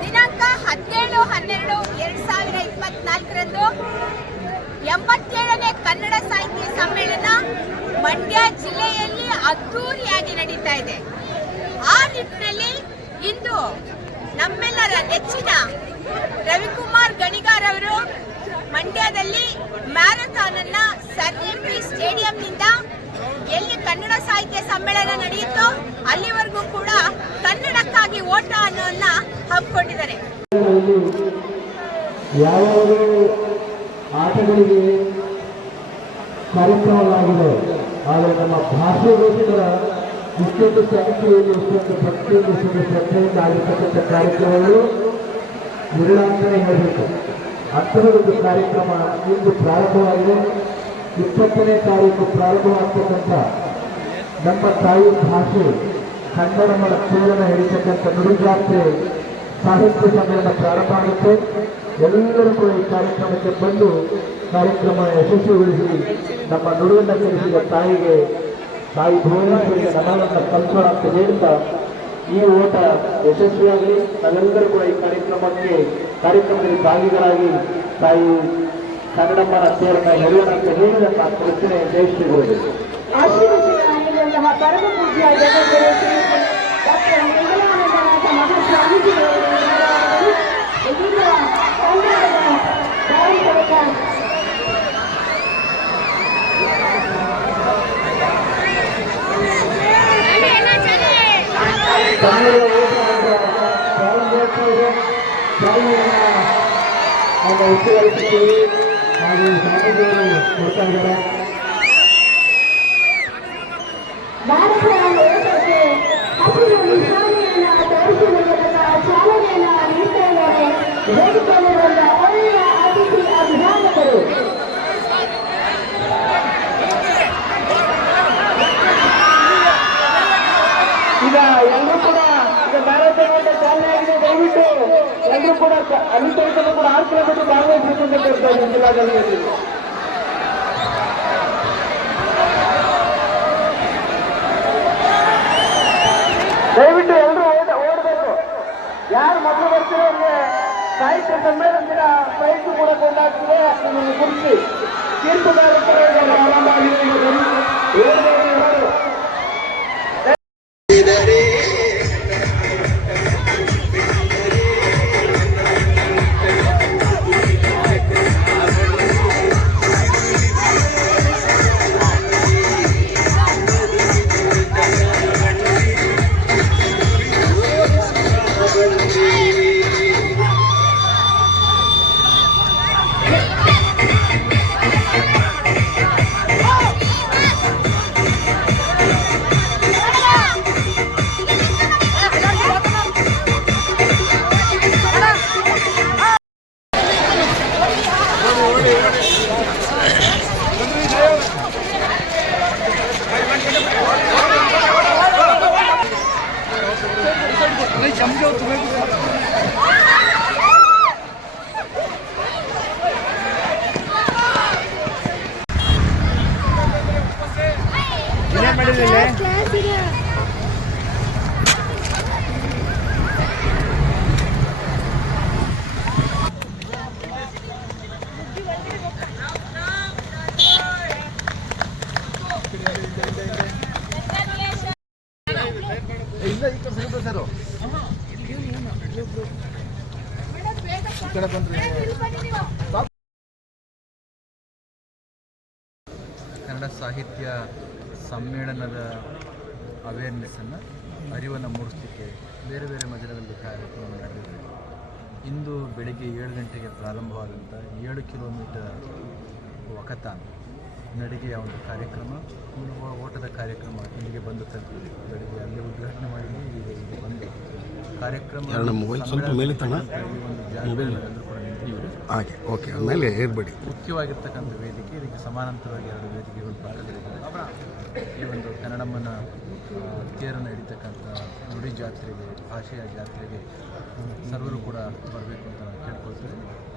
ದಿನಾಂಕ ಹದಿನೇಳು, ಹನ್ನೆರಡು, ಎರಡ್ ಸಾವಿರ ಇಪ್ಪತ್ನಾಲ್ಕರಂದು ಎಂಬತ್ತೇಳನೇ ಕನ್ನಡ ಸಾಹಿತ್ಯ ಸಮ್ಮೇಳನ ಮಂಡ್ಯ ಜಿಲ್ಲೆಯಲ್ಲಿ ಅದ್ದೂರಿಯಾಗಿ ನಡೀತಾ ಇದೆ. ಆ ನಿಟ್ಟಿನಲ್ಲಿ ಇಂದು ನಮ್ಮೆಲ್ಲರ ನೆಚ್ಚಿನ ರವಿಕುಮಾರ್ ಗಣಿಗಾರ್ ಅವರು ಮಂಡ್ಯದಲ್ಲಿ ಮ್ಯಾರಥಾನ್ ಅನ್ನ ಸರ್ ಎಂಪಿ ಸ್ಟೇಡಿಯಂನಿಂದ ಎಲ್ಲಿ ಕನ್ನಡ ಸಾಹಿತ್ಯ ಸಮ್ಮೇಳನ ನಡೆಯುತ್ತೋ ಅಲ್ಲಿವರೆಗೂ ಕೂಡ ಓಟ ಅನ್ನೋನ್ನ ಆಟಗಳಿಗೆ ಕಾರ್ಯಕ್ರಮವಾಗಿದೆ ಆದರೆ ನಮ್ಮ ಭಾಷೆಗೋಸ್ಕರ ಇಷ್ಟೊಂದು ಸಂಖ್ಯೆಯಲ್ಲಿ ಇಷ್ಟೊಂದು ಪ್ರತಿಯೊಂದು ಶ್ರದ್ಧೆಯಿಂದ ಆಗಿರ್ತಕ್ಕಂಥ ಕಾರ್ಯಕ್ರಮಗಳು ವಿರಳ ಅಂತಲೇ ಹೇಳಬೇಕು ಅಂತಹದೊಂದು ಕಾರ್ಯಕ್ರಮ ಇಂದು ಪ್ರಾರಂಭವಾಗಿದೆ. ಇಪ್ಪತ್ತನೇ ತಾರೀಕು ಪ್ರಾರಂಭವಾಗ್ತಕ್ಕಂಥ ನಮ್ಮ ತಾಯಿ ಭಾಷೆ ಕನ್ನಡಗಳ ತೋರಣ ಹಿಡಿತಕ್ಕಂಥ ನುಡಿಜಾತ್ರೆ ಸಾಹಿತ್ಯ ಸಮ್ಮೇಳನ ಪ್ರಾರಂಭ ಆಗುತ್ತೆ. ಎಲ್ಲರೂ ಕೂಡ ಈ ಕಾರ್ಯಕ್ರಮಕ್ಕೆ ಬಂದು ಕಾರ್ಯಕ್ರಮ ಯಶಸ್ವಿಗೊಳಿಸಿ ನಮ್ಮ ನುಡಿಯನ್ನು ಕಲಿಸಿದ ತಾಯಿಗೆ ತಾಯಿ ಭುವನೇಶ್ವರಿಗೆ ನಮನನ್ನು ಕಲ್ಸೋಣ ಅಂತ ಹೇಳ್ತಾ ಈ ಓಟ ಯಶಸ್ವಿಯಾಗಲಿ. ನಾವೆಲ್ಲರೂ ಕೂಡ ಈ ಕಾರ್ಯಕ್ರಮಕ್ಕೆ ಕಾರ್ಯಕ್ರಮದಲ್ಲಿ ಭಾಗಿಗಳಾಗಿ ತಾಯಿ ಕನ್ನಡಮ್ಮನ ತೇರನ್ನ ಹೇಳೋಣ ಅಂತ ಹೇಳಿದ ಪ್ರಶ್ನೆ ಜಯಶ್ರೀಗಳು వాళ్ళ పరుగు పూజ அவங்க உச்சவரத்துக்கு அவங்க சாமி கொடுத்தாங்க ಈಗ ಎಲ್ಲರೂ ಕೂಡ ಓಟ ಚಾಲನೆ ಆಗಿದೆ ಎಲ್ಲರೂ ಕೂಡ ಅಲ್ಲಿ ಕೂಡ ಆರು ಕಿಲೋಮೀಟರ್ ಭಾಗವಹಿಸಬೇಕು ಅಂತ ಕೇಳ್ತಾ ಇದ್ದೀನಿ ಯಾರು ಮೊದಲು ಬರ್ತೀರೋ ಅವ್ರಿಗೆ ಸಾಹಿತ್ಯ ಸಮ್ಮೇಳನ ದಿನ ಪ್ರೈಸ್ ಕೂಡ ಕೊಂಡಾಗ್ತದೆ ನಿಮ್ಮನ್ನು ಗುರುತಿಸಿ ತೀರ್ಪುಗಾರರು ಆರಂಭ ಆಗಿದೆ ಕನ್ನಡ ಸಾಹಿತ್ಯ ಸಮ್ಮೇಳನದ ಅವೇರ್ನೆಸ್ಸನ್ನು ಅರಿವನ್ನು ಮೂಡಿಸಲಿಕ್ಕೆ ಬೇರೆ ಬೇರೆ ಮಜಲದಲ್ಲಿ ಕಾರ್ಯಕ್ರಮ ನಡೆದಿದೆ. ಇಂದು ಬೆಳಗ್ಗೆ ಏಳು ಗಂಟೆಗೆ ಪ್ರಾರಂಭವಾದಂಥ ಏಳು ಕಿಲೋಮೀಟರ್ ವಕತಾನ್. ನಡಿಗೆಯ ಒಂದು ಕಾರ್ಯಕ್ರಮ ಓಟದ ಕಾರ್ಯಕ್ರಮ ಇಲ್ಲಿಗೆ ಬಂದು ತಲುಪಿದೆ ಬೆಳಗ್ಗೆ ಅಲ್ಲಿ ಉದ್ಘಾಟನೆ ಮಾಡಿ ಈಗ ಇಲ್ಲಿ ಬಂದು ಕಾರ್ಯಕ್ರಮ ನಿಂತಿದ್ದಾರೆ ಹಾಗೆ ಓಕೆ ಆಮೇಲೆ ಏರ್ಬೇಡಿ. ಮುಖ್ಯವಾಗಿರ್ತಕ್ಕಂಥ ವೇದಿಕೆ ಇದಕ್ಕೆ ಸಮಾನಾಂತರವಾಗಿ ಎರಡು ವೇದಿಕೆಗಳು ಭಾಗಗಳಿದ್ದಾವೆ ಈ ಒಂದು ಕನ್ನಡಮ್ಮನ ತೇರನ್ನು ಹಿಡಿತಕ್ಕಂಥ ನುಡಿ ಜಾತ್ರೆಗೆ ಭಾಷೆಯ ಜಾತ್ರೆಗೆ ಸರ್ವರು ಕೂಡ ಬರಬೇಕು ಅಂತ ನಾನು ಕೇಳ್ಕೊಳ್ತೇನೆ.